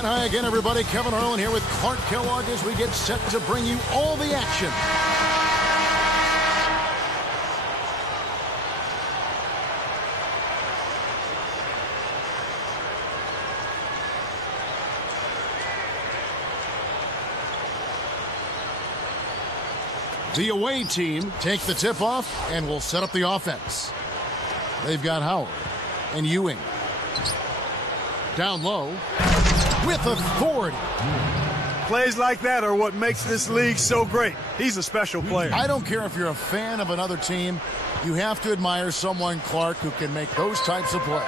And hi again, everybody. Kevin Harlan here with Clark Kellogg as we get set to bring you all the action. The away team take the tip-off and will set up the offense. They've got Howard and Ewing. Down low with authority. Plays like that are what makes this league so great. He's a special player. I don't care if you're a fan of another team. You have to admire someone, Clark, who can make those types of plays.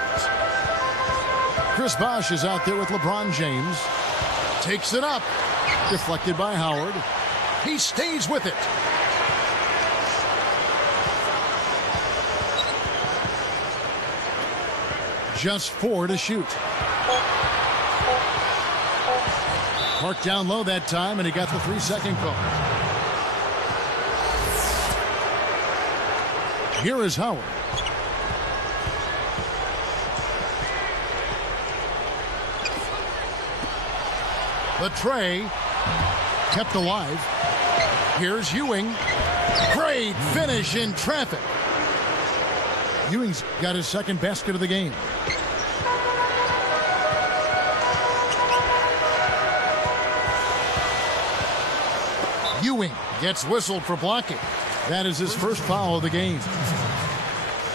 Chris Bosh is out there with LeBron James. Takes it up. Deflected by Howard. He stays with it. Just 4 to shoot. Clark down low that time, and he got the 3-second call. Here is Howard. The tray kept alive. Here's Ewing. Great finish in traffic. Ewing's got his second basket of the game. Ewing gets whistled for blocking. That is his first foul of the game.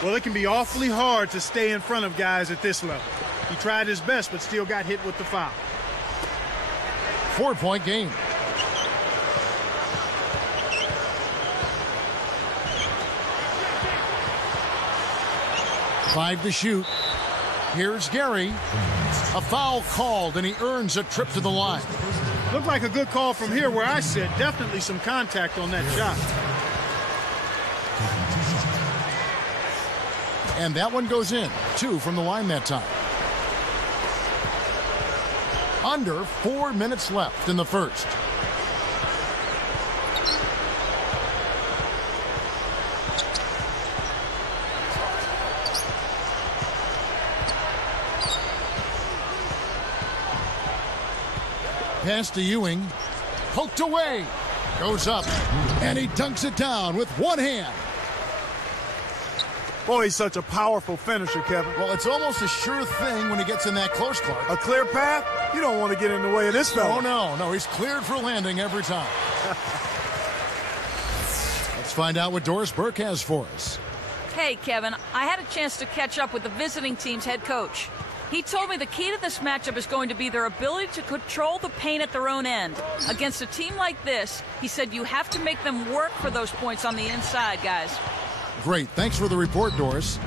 Well, it can be awfully hard to stay in front of guys at this level. He tried his best, but still got hit with the foul. 4-point game. Five to shoot. Here's Gary. A foul called, and he earns a trip to the line. Looked like a good call from here where I sit. Definitely some contact on that shot. And that one goes in. 2 from the line that time. Under 4 minutes left in the first. Pass to Ewing. Poked away. Goes up. And he dunks it down with one hand. Boy, he's such a powerful finisher, Kevin. Well, it's almost a sure thing when he gets in that close, Clark. A clear path? You don't want to get in the way of this fella. Oh, no. He's cleared for landing every time. Let's find out what Doris Burke has for us. Hey, Kevin, I had a chance to catch up with the visiting team's head coach. He told me the key to this matchup is going to be their ability to control the paint at their own end. Against a team like this, he said you have to make them work for those points on the inside, guys. Great. Thanks for the report, Doris.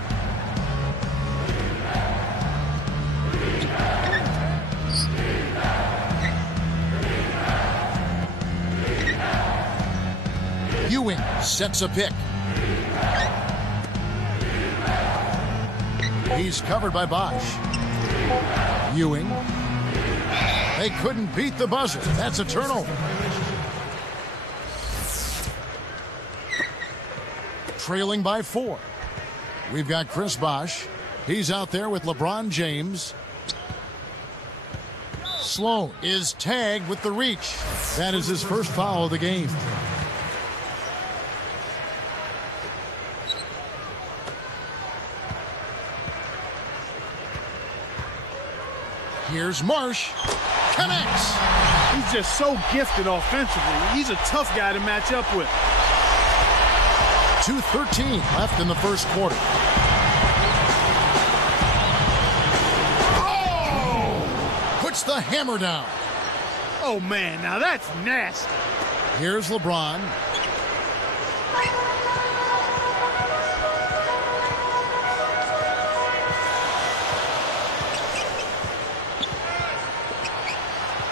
Ewing sets a pick. He's covered by Bosh. Ewing. They couldn't beat the buzzer. That's a turnover. Trailing by 4. We've got Chris Bosh. He's out there with LeBron James. Sloan is tagged with the reach. That is his first foul of the game. Here's Marsh. Connects. He's just so gifted offensively. He's a tough guy to match up with. 2:13 left in the first quarter. Oh! Puts the hammer down. Oh, man, now that's nasty. Here's LeBron.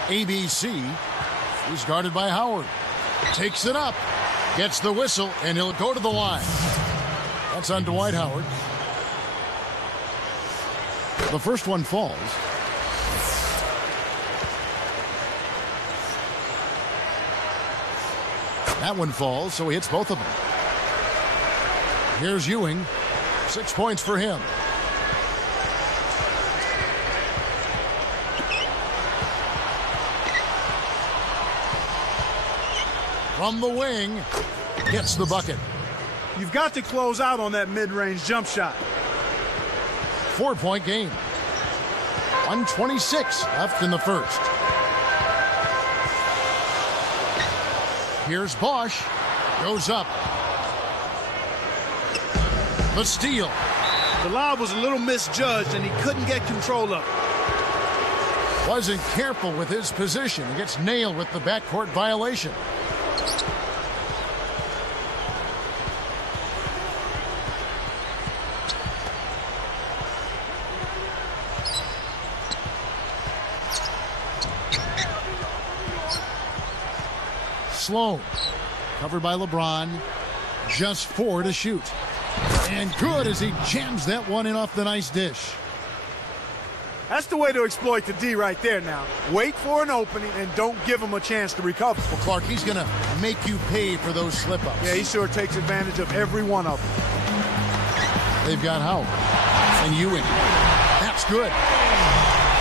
ABC is guarded by Howard. Takes it up. Gets the whistle, and he'll go to the line. That's on Dwight Howard. The first one falls. That one falls, so he hits both of them. Here's Ewing. 6 points for him. From the wing, gets the bucket. You've got to close out on that mid-range jump shot. 4-point game. 1:26 left in the first. Here's Bosch. Goes up. The steal. The lob was a little misjudged, and he couldn't get control of it. Wasn't careful with his position. He gets nailed with the backcourt violation. Slow. Covered by LeBron. Just 4 to shoot. And good as he jams that one in off the nice dish. That's the way to exploit the D right there now. Wait for an opening and don't give him a chance to recover. Well, Clark, he's going to make you pay for those slip-ups. Yeah, he sure takes advantage of every one of them. They've got Howard and Ewing. That's good.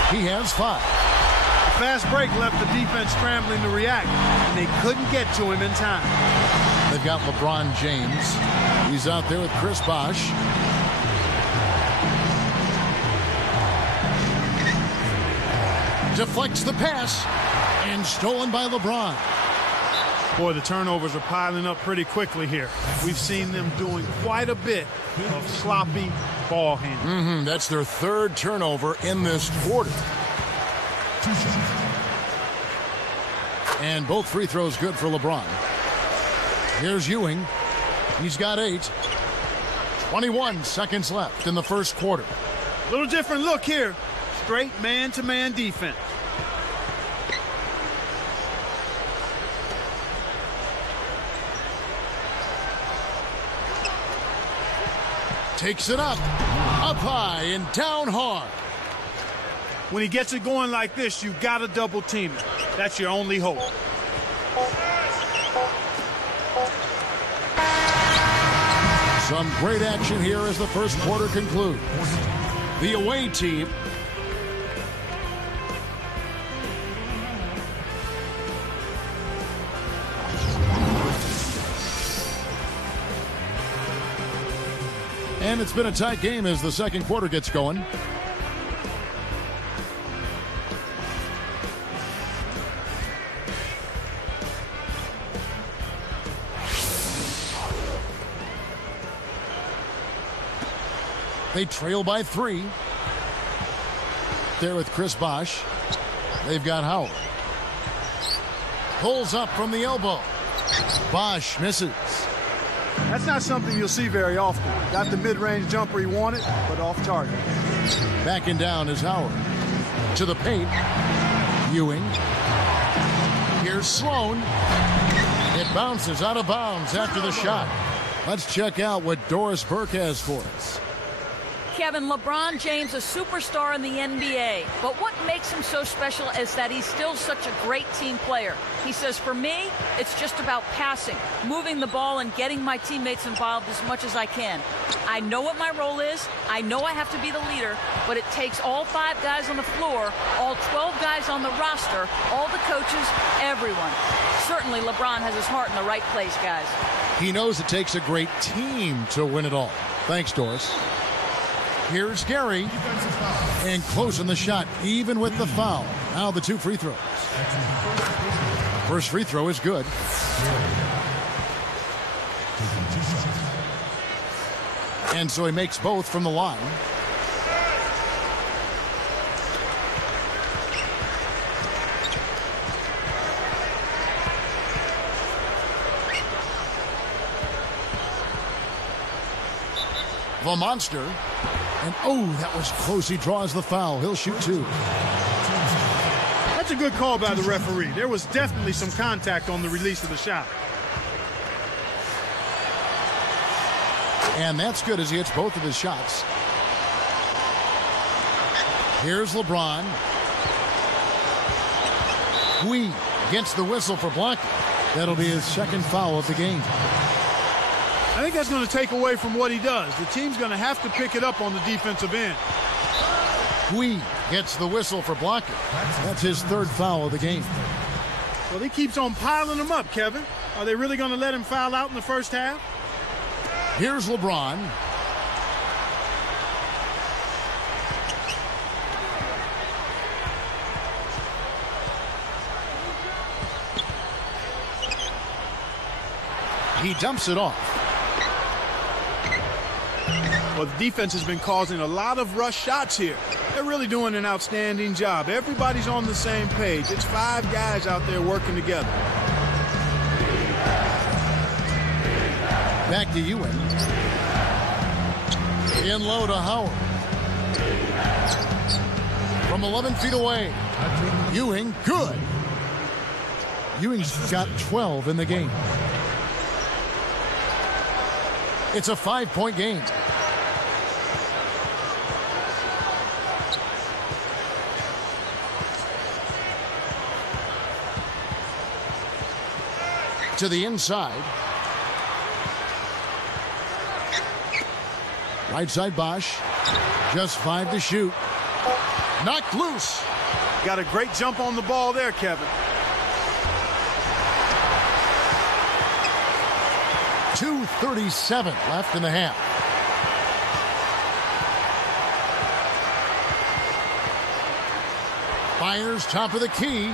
He has 5. The fast break left the defense scrambling to react, and they couldn't get to him in time. They've got LeBron James. He's out there with Chris Bosh. Deflects the pass and stolen by LeBron. Boy, the turnovers are piling up pretty quickly here. We've seen them doing quite a bit of sloppy ball handling. That's their 3rd turnover in this quarter. And both free throws good for LeBron. Here's Ewing. He's got 8. 21 seconds left in the first quarter. Little different look here. Straight man-to-man defense. Takes it up high and down hard. When he gets it going like this, you got to double team it. That's your only hope. Some great action here as the first quarter concludes. The away team and it's been a tight game as the second quarter gets going. They trail by 3. There with Chris Bosh. They've got Howard. Pulls up from the elbow. Bosh misses. That's not something you'll see very often. Got the mid-range jumper he wanted, but off target. Backing down is Howard. To the paint. Ewing. Here's Sloan. It bounces out of bounds after the shot. Let's check out what Doris Burke has for us. Kevin, LeBron James, a superstar in the NBA. But what makes him so special is that he's still such a great team player. He says, for me, it's just about passing, moving the ball, and getting my teammates involved as much as I can. I know what my role is. I know I have to be the leader, but it takes all 5 guys on the floor, all 12 guys on the roster, all the coaches, everyone. Certainly, LeBron has his heart in the right place, guys. He knows it takes a great team to win it all. Thanks, Doris. Here's Gary, and closing the shot, even with the foul. Now the 2 free throws. First free throw is good. And so he makes both from the line. The monster. And oh, that was close. He draws the foul. He'll shoot 2. That's a good call by the referee. There was definitely some contact on the release of the shot. And that's good as he hits both of his shots. Here's LeBron. Gui gets the whistle for blocking. That'll be his 2nd foul of the game. I think that's going to take away from what he does. The team's going to have to pick it up on the defensive end. Gui gets the whistle for blocking. That's his 3rd foul of the game. Well, he keeps on piling them up, Kevin. Are they really going to let him foul out in the first half? Here's LeBron. He dumps it off. Well, the defense has been causing a lot of rush shots here. They're really doing an outstanding job. Everybody's on the same page. It's 5 guys out there working together. Back to Ewing. In low to Howard. From 11 feet away. Ewing, good. Ewing's got 12 in the game. It's a 5-point game. To the inside. Right side Bosch. Just 5 to shoot. Knocked loose. Got a great jump on the ball there, Kevin. 2:37 left in the half. Fires top of the key.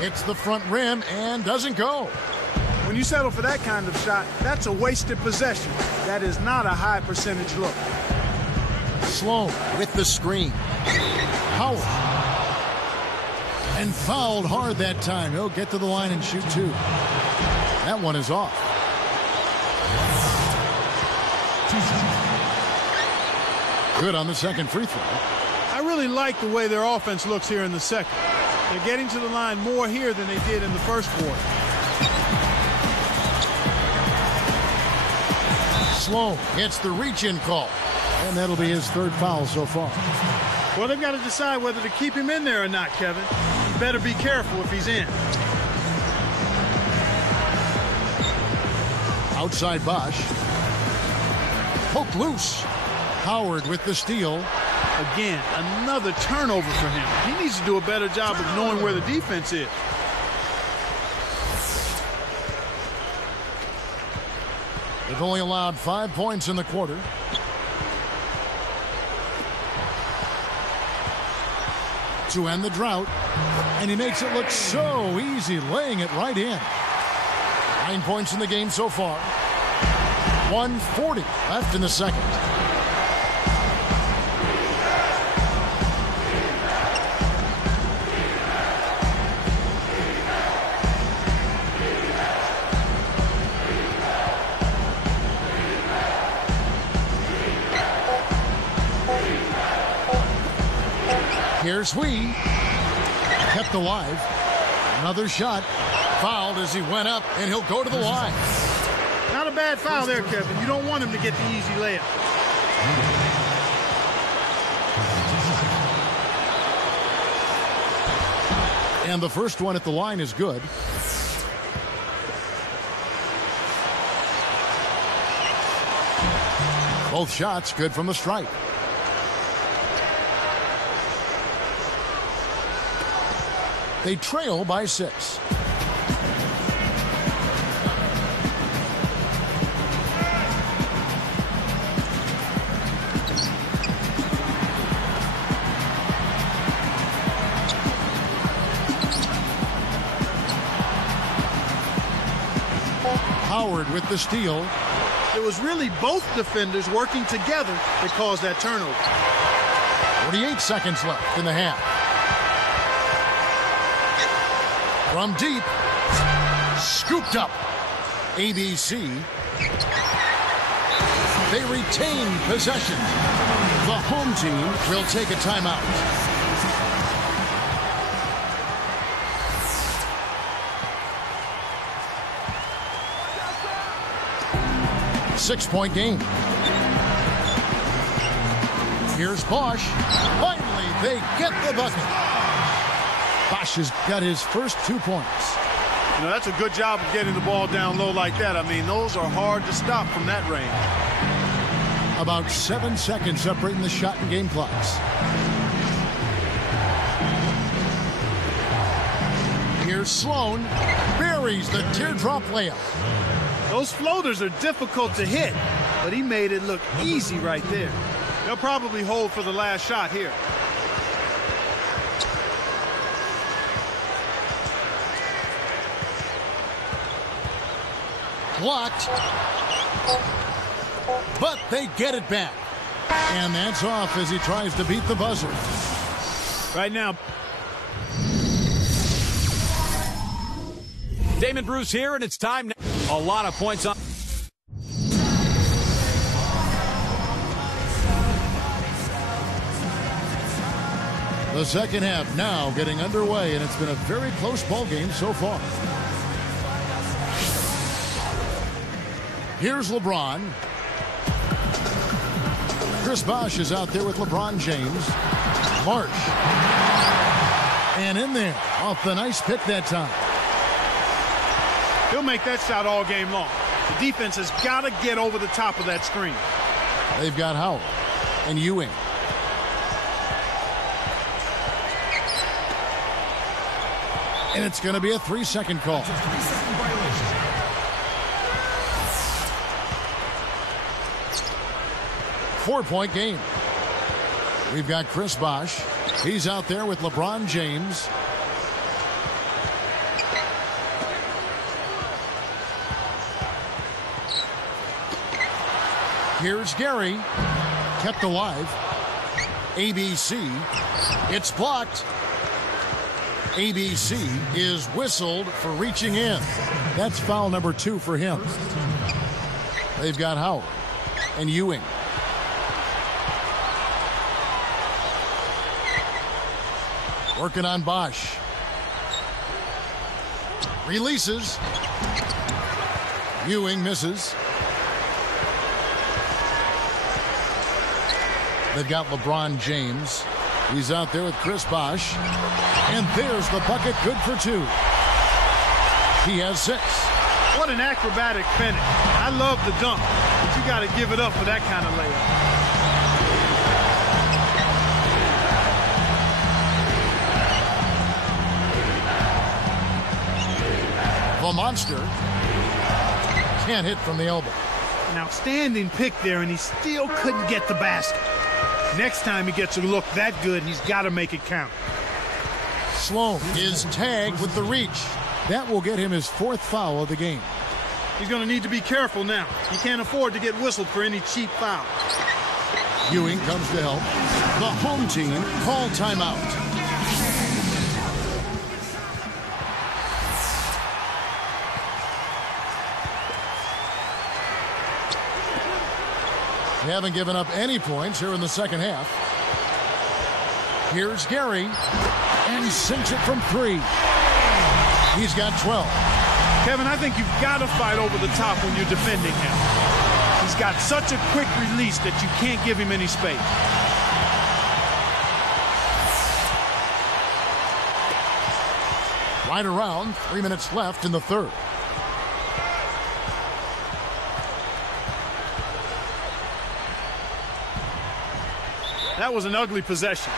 Hits the front rim and doesn't go. When you settle for that kind of shot, that's a wasted possession. That is not a high percentage look. Sloan with the screen. Howard. And fouled hard that time. He'll get to the line and shoot 2. That one is off. Good on the second free throw. I really like the way their offense looks here in the second. They're getting to the line more here than they did in the first quarter. Sloan gets the reach-in call. And that'll be his 3rd foul so far. Well, they've got to decide whether to keep him in there or not, Kevin. You better be careful if he's in. Outside Bosch. Poke loose. Howard with the steal. Again, another turnover for him. He needs to do a better job of knowing where the defense is. They've only allowed 5 points in the quarter. To end the drought. And he makes it look so easy, laying it right in. 9 points in the game so far. 1:40 left in the second. Here's Hui. Kept alive. Another shot. Fouled as he went up, and he'll go to the line. Not a bad foul there, Kevin. You don't want him to get the easy layup. And the first one at the line is good. Both shots good from the stripe. They trail by 6. Howard with the steal. It was really both defenders working together that caused that turnover. 48 seconds left in the half. From deep. Scooped up. ABC. They retain possession. The home team will take a timeout. Six-point game. Here's Bosch. Finally, they get the bucket. Bosch has got his first 2 points. You know, that's a good job of getting the ball down low like that. I mean, those are hard to stop from that range. About 7 seconds separating the shot and game clocks. Here's Here's Sloan. Buries the teardrop layup. Those floaters are difficult to hit, but he made it look easy right there. They'll probably hold for the last shot here. Blocked. But they get it back. And that's off as he tries to beat the buzzer. Right now. Damon Bruce here, and it's time now. A lot of points on. The second half now getting underway, and it's been a very close ball game so far. Here's LeBron. Chris Bosh is out there with LeBron James. Marsh. And in there, off the nice pick that time. He'll make that shot all game long. The defense has got to get over the top of that screen. They've got Howard and Ewing. And it's going to be a 3-second call. 3-second violation. Four-point game. We've got Chris Bosh. He's out there with LeBron James. Here's Gary. Kept alive. ABC. It's blocked. ABC is whistled for reaching in. That's foul number 2 for him. They've got Howard and Ewing. Working on Bosh. Releases. Ewing misses. They've got LeBron James. He's out there with Chris Bosh. And there's the bucket, good for 2. He has 6. What an acrobatic finish. I love the dunk, but you got to give it up for that kind of layup. The monster can't hit from the elbow. An outstanding pick there, and he still couldn't get the basket. Next time he gets a look that good, he's got to make it count. Sloan is tagged with the reach. That will get him his 4th foul of the game. He's going to need to be careful now. He can't afford to get whistled for any cheap foul. Ewing comes to help. The home team call timeout. They haven't given up any points here in the second half. Here's Gary. And sinks it from 3. He's got 12. Kevin, I think you've got to fight over the top when you're defending him. He's got such a quick release that you can't give him any space. Right around 3 minutes left in the third. That was an ugly possession.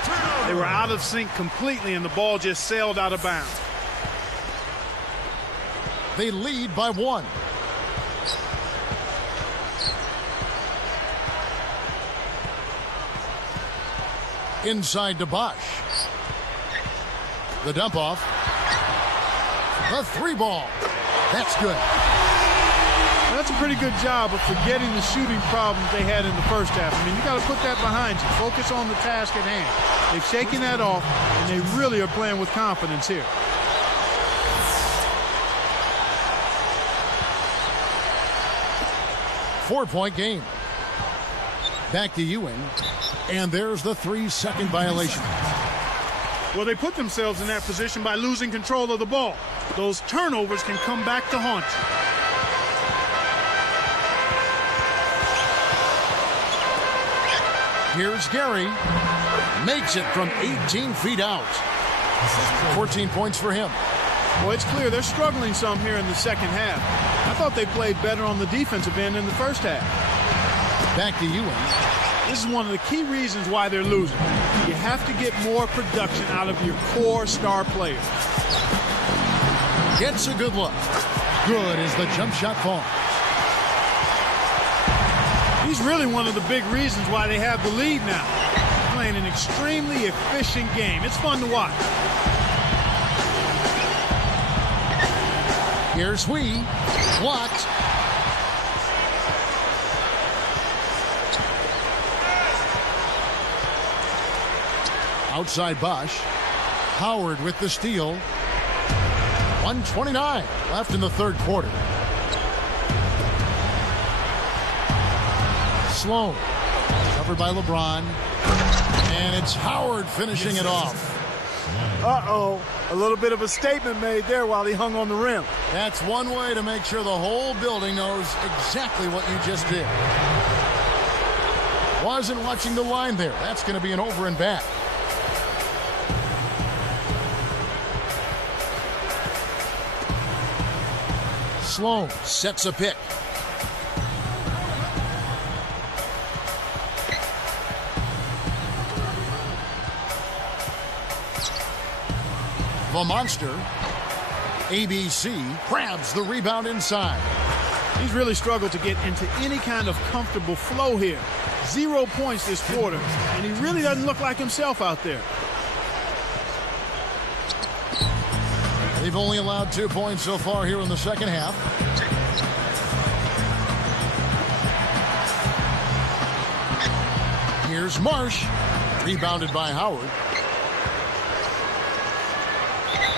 They were out of sync completely, and the ball just sailed out of bounds. They lead by 1. Inside to Bosh. The dump off. The 3 ball. That's good. That's a pretty good job of forgetting the shooting problems they had in the first half. I mean, you got to put that behind you. Focus on the task at hand. They've shaken that off, and they really are playing with confidence here. Four-point game. Back to Ewing. And there's the 3-second violation. Well, they put themselves in that position by losing control of the ball. Those turnovers can come back to haunt you. Here's Gary. Makes it from 18 feet out. 14 points for him. Well, it's clear they're struggling some here in the second half. I thought they played better on the defensive end in the first half. Back to Ewing. This is one of the key reasons why they're losing. You have to get more production out of your core star players. Gets a good look. Good as the jump shot falls. He's really one of the big reasons why they have the lead now. He's playing an extremely efficient game. It's fun to watch. Here's Hui. Blocked. Outside Bosch. Howard with the steal. 1:29 left in the third quarter. Sloan. Covered by LeBron. And it's Howard finishing it off. Uh-oh. A little bit of a statement made there while he hung on the rim. That's one way to make sure the whole building knows exactly what you just did. Wasn't watching the line there. That's going to be an over and back. Sloan sets a pick. The monster, ABC, grabs the rebound inside. He's really struggled to get into any kind of comfortable flow here. 0 points this quarter, and he really doesn't look like himself out there. They've only allowed 2 points so far here in the second half. Here's Marsh, rebounded by Howard.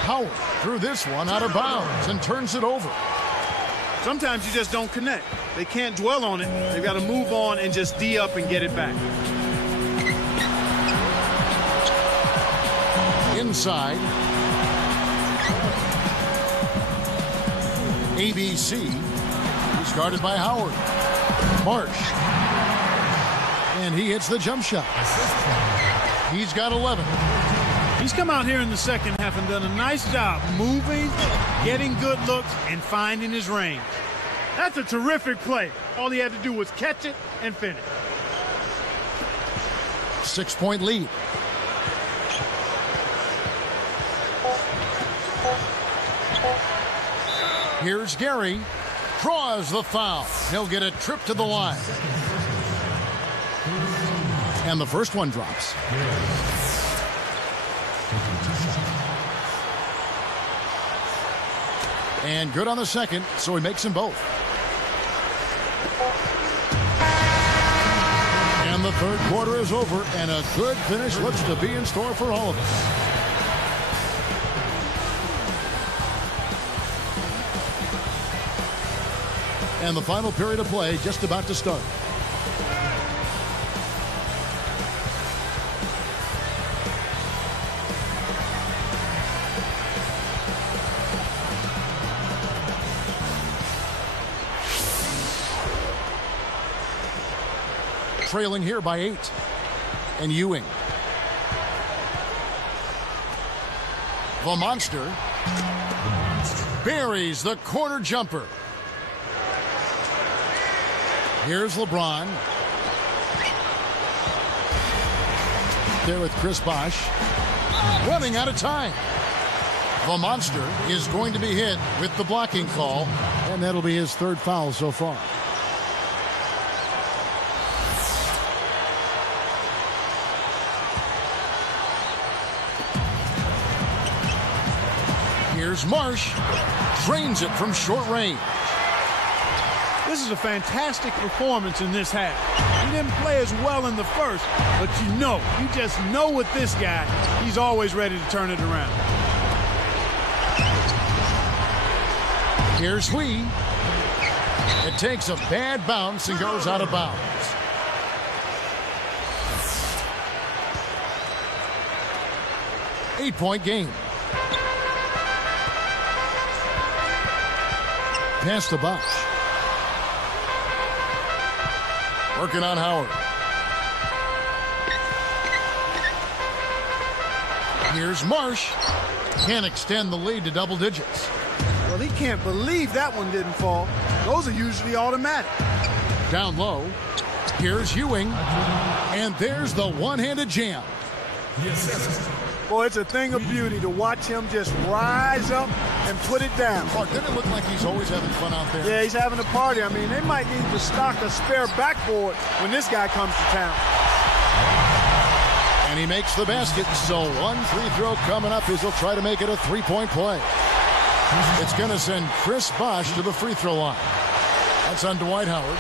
Howard threw this one out of bounds and turns it over. Sometimes you just don't connect. They can't dwell on it. They've got to move on and just D up and get it back. Inside. ABC. He's guarded by Howard. Marsh. And he hits the jump shot. He's got 11. He's come out here in the second half and done a nice job moving, getting good looks, and finding his range. That's a terrific play. All he had to do was catch it and finish. 6-point lead. Here's Gary. Draws the foul. He'll get a trip to the line. And the first one drops. And good on the second, so he makes them both. And the third quarter is over, and a good finish looks to be in store for all of us. And the final period of play just about to start. Trailing here by 8. And Ewing. The monster buries the corner jumper. Here's LeBron. There with Chris Bosch. Running out of time. The monster is going to be hit with the blocking call, and that'll be his third foul so far. Here's Marsh. Drains it from short range. This is a fantastic performance in this half. He didn't play as well in the first, but you just know with this guy, he's always ready to turn it around. Here's Hui. It takes a bad bounce and goes out of bounds. Eight-point game. Pass to Bosch. Working on Howard. Here's Marsh. Can't extend the lead to double digits. Well, he can't believe that one didn't fall. Those are usually automatic. Down low. Here's Ewing. And there's the one-handed jam. Boy, it's a thing of beauty to watch him just rise up and put it down. Clark, doesn't it look like he's always having fun out there? Yeah, he's having a party. I mean, they might need to stock a spare backboard when this guy comes to town. And he makes the basket. So one free throw coming up as he'll try to make it a three-point play. It's going to send Chris Bosh to the free throw line. That's on Dwight Howard.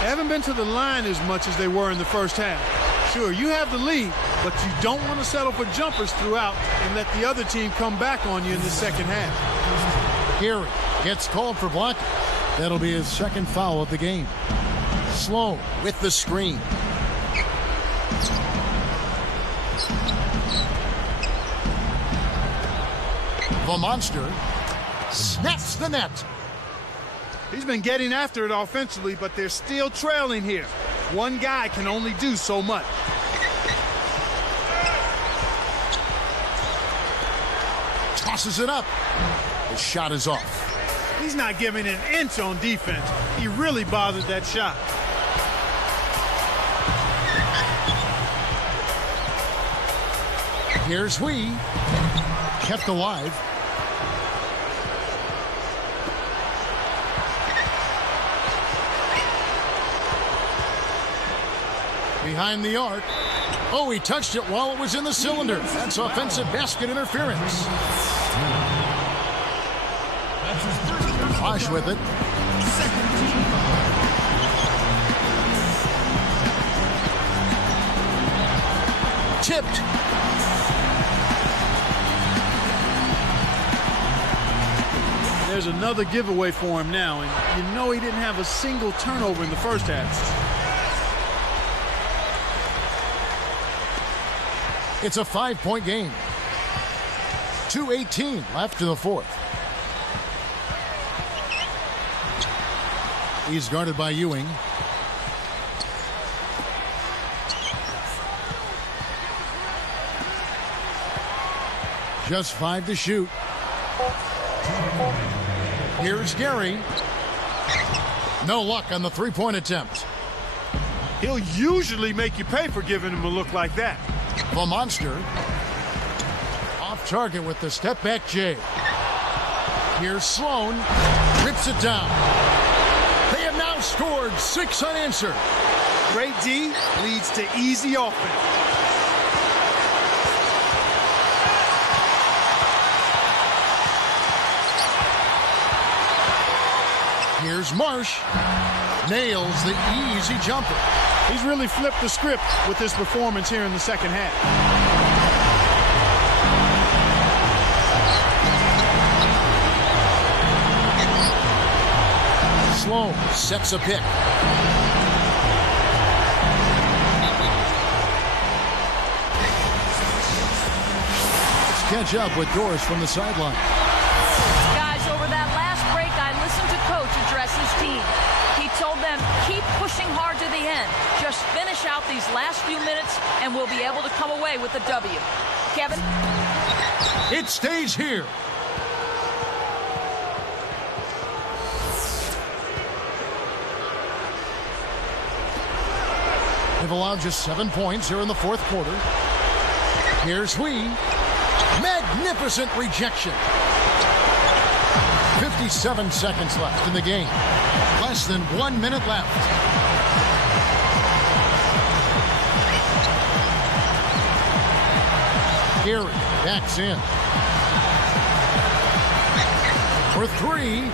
They haven't been to the line as much as they were in the first half. Sure, you have the lead, but you don't want to settle for jumpers throughout and let the other team come back on you in the second half. Gary gets called for blocking. That'll be his second foul of the game. Sloan with the screen. The monster snaps the net. He's been getting after it offensively, but they're still trailing here. One guy can only do so much. Tosses it up. The shot is off. He's not giving an inch on defense. He really bothered that shot. Here's Wee. Kept alive. Behind the arc. Oh, he touched it while it was in the cylinder. That's offensive basket interference. Bosh with it. Tipped. There's another giveaway for him now, and you know he didn't have a single turnover in the first half. It's a 5-point game. 2:18 left in the fourth. He's guarded by Ewing. Just 5 to shoot. Here's Gary. No luck on the three-point attempt. He'll usually make you pay for giving him a look like that. The monster. Off target with the step-back J. Here's Sloan. Rips it down. They have now scored 6 unanswered. Great D leads to easy offense. Here's Marsh. Nails the easy jumper. He's really flipped the script with his performance here in the second half. Sloan sets a pick. Let's catch up with Doris from the sideline. Guys, over that last break, I listened to Coach address his team. He told them, keep pushing hard to the end. Just finish out these last few minutes, and we'll be able to come away with a W. Kevin? It stays here. They've allowed just 7 points here in the fourth quarter. Here's Wee. Magnificent rejection. 57 seconds left in the game. Less than 1 minute left. Gary backs in. For 3.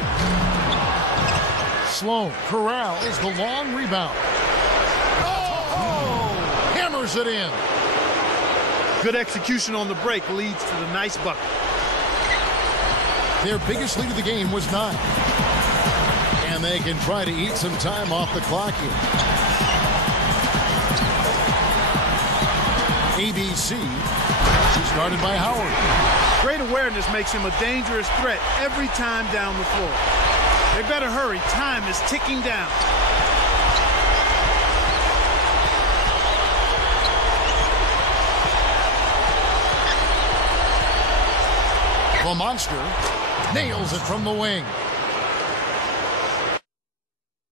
Sloan corrals the long rebound. Oh! Hammers it in. Good execution on the break leads to the nice bucket. Their biggest lead of the game was 9. And they can try to eat some time off the clock here. ABC. She's guarded by Howard. Great awareness makes him a dangerous threat every time down the floor. They better hurry. Time is ticking down. The monster nails it from the wing.